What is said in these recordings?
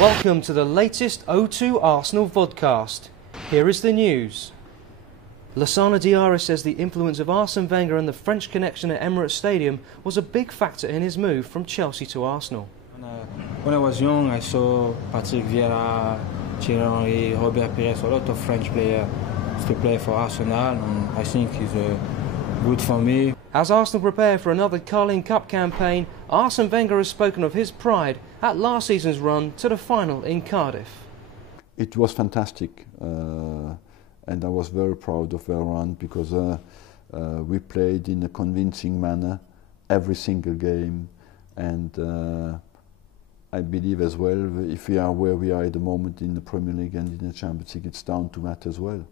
Welcome to the latest O2 Arsenal vodcast. Here is the news. Lassana Diarra says the influence of Arsene Wenger and the French connection at Emirates Stadium was a big factor in his move from Chelsea to Arsenal. When I was young, I saw Patrick Vieira, Thierry Henry, Robert Pires, a lot of French players to play for Arsenal, and I think it's good for me. As Arsenal prepare for another Carling Cup campaign, Arsene Wenger has spoken of his pride at last season's run to the final in Cardiff. It was fantastic, and I was very proud of our run because we played in a convincing manner every single game, and I believe as well, if we are where we are at the moment in the Premier League and in the Champions League, it's down to that as well.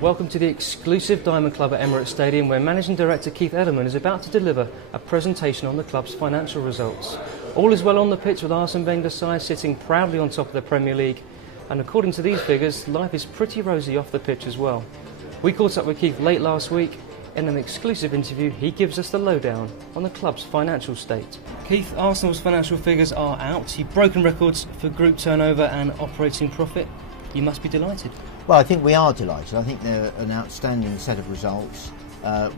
Welcome to the exclusive Diamond Club at Emirates Stadium, where Managing Director Keith Edelman is about to deliver a presentation on the club's financial results. All is well on the pitch with Arsene Wenger's side sitting proudly on top of the Premier League, and according to these figures, life is pretty rosy off the pitch as well. We caught up with Keith late last week. In an exclusive interview, he gives us the lowdown on the club's financial state. Keith, Arsenal's financial figures are out. You've broken records for group turnover and operating profit. You must be delighted. Well, I think we are delighted. I think they're an outstanding set of results.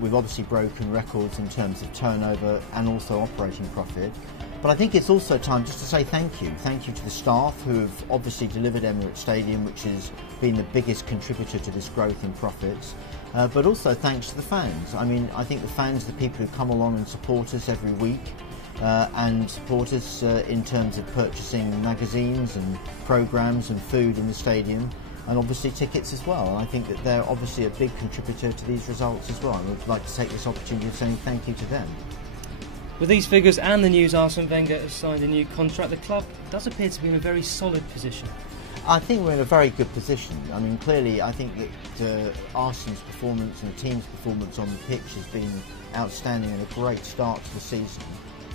We've obviously broken records in terms of turnover and also operating profit. But I think it's also time just to say thank you. Thank you to the staff who have obviously delivered Emirates Stadium, which has been the biggest contributor to this growth in profits. But also thanks to the fans. I mean, I think the fans are the people who come along and support us every week. And support us in terms of purchasing magazines and programmes and food in the stadium, and obviously tickets as well. And I think that they're obviously a big contributor to these results as well. And I'd like to take this opportunity of saying thank you to them. With these figures and the news Arsene Wenger has signed a new contract, the club does appear to be in a very solid position. I think we're in a very good position. I mean, clearly I think that Arsene's performance and the team's performance on the pitch has been outstanding and a great start to the season.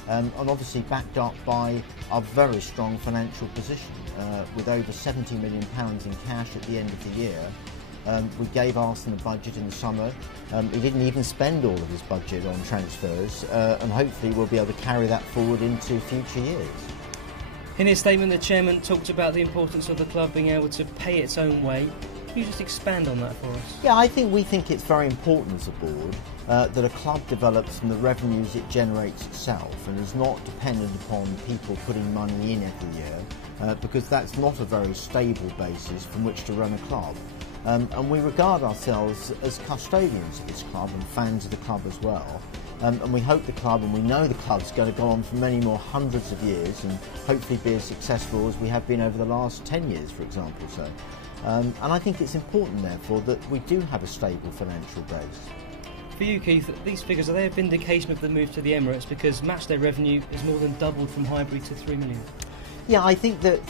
And obviously backed up by a very strong financial position with over £70 million in cash at the end of the year. We gave Arsenal a budget in the summer. He didn't even spend all of his budget on transfers, and hopefully we'll be able to carry that forward into future years. In his statement, the chairman talked about the importance of the club being able to pay its own way. Can you just expand on that for us? Yeah, we think it's very important as a board that a club develops from the revenues it generates itself and is not dependent upon people putting money in every year, because that's not a very stable basis from which to run a club. And we regard ourselves as custodians of this club and fans of the club as well. And we hope the club, and we know the club's going to go on for many more hundreds of years and hopefully be as successful as we have been over the last 10 years, for example. And I think it's important, therefore, that we do have a stable financial base. For you, Keith, these figures, are they a vindication of the move to the Emirates, because matchday revenue is more than doubled from Highbury to £3 million? Yeah, I think that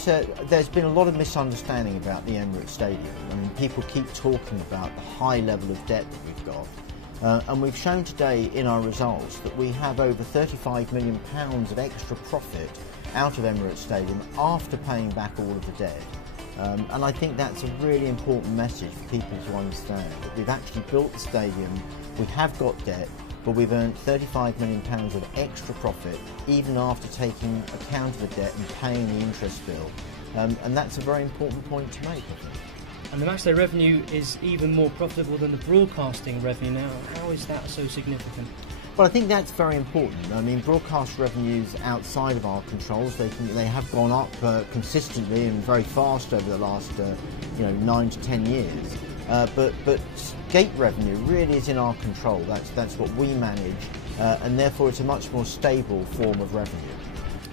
there's been a lot of misunderstanding about the Emirates Stadium. I mean, people keep talking about the high level of debt that we've got. And we've shown today in our results that we have over £35 million of extra profit out of Emirates Stadium after paying back all of the debt. And I think that's a really important message for people to understand, that we've actually built the stadium, we have got debt, but we've earned £35 million of extra profit even after taking account of the debt and paying the interest bill. And that's a very important point to make, I think. And the matchday revenue is even more profitable than the broadcasting revenue now. How is that so significant? Well, I think that's very important. I mean, broadcast revenues outside of our controls, they have gone up consistently and very fast over the last 9 to 10 years. But gate revenue really is in our control. That's what we manage, and therefore it's a much more stable form of revenue.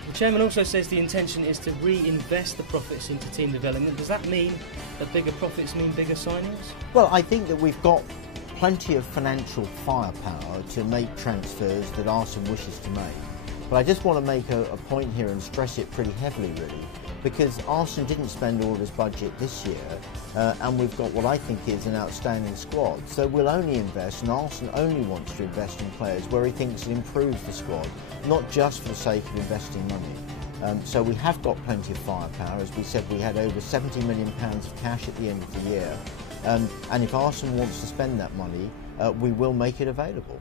The chairman also says the intention is to reinvest the profits into team development. Does that mean that bigger profits mean bigger signings? Well, I think that we've got plenty of financial firepower to make transfers that Arsene wishes to make. But I just want to make a point here and stress it pretty heavily, really, because Arsenal didn't spend all of his budget this year, and we've got what I think is an outstanding squad. So we'll only invest, and Arsenal only wants to invest in players where he thinks it improves the squad, not just for the sake of investing money. So we have got plenty of firepower. As we said, we had over £70 million of cash at the end of the year. And if Arsenal wants to spend that money, we will make it available.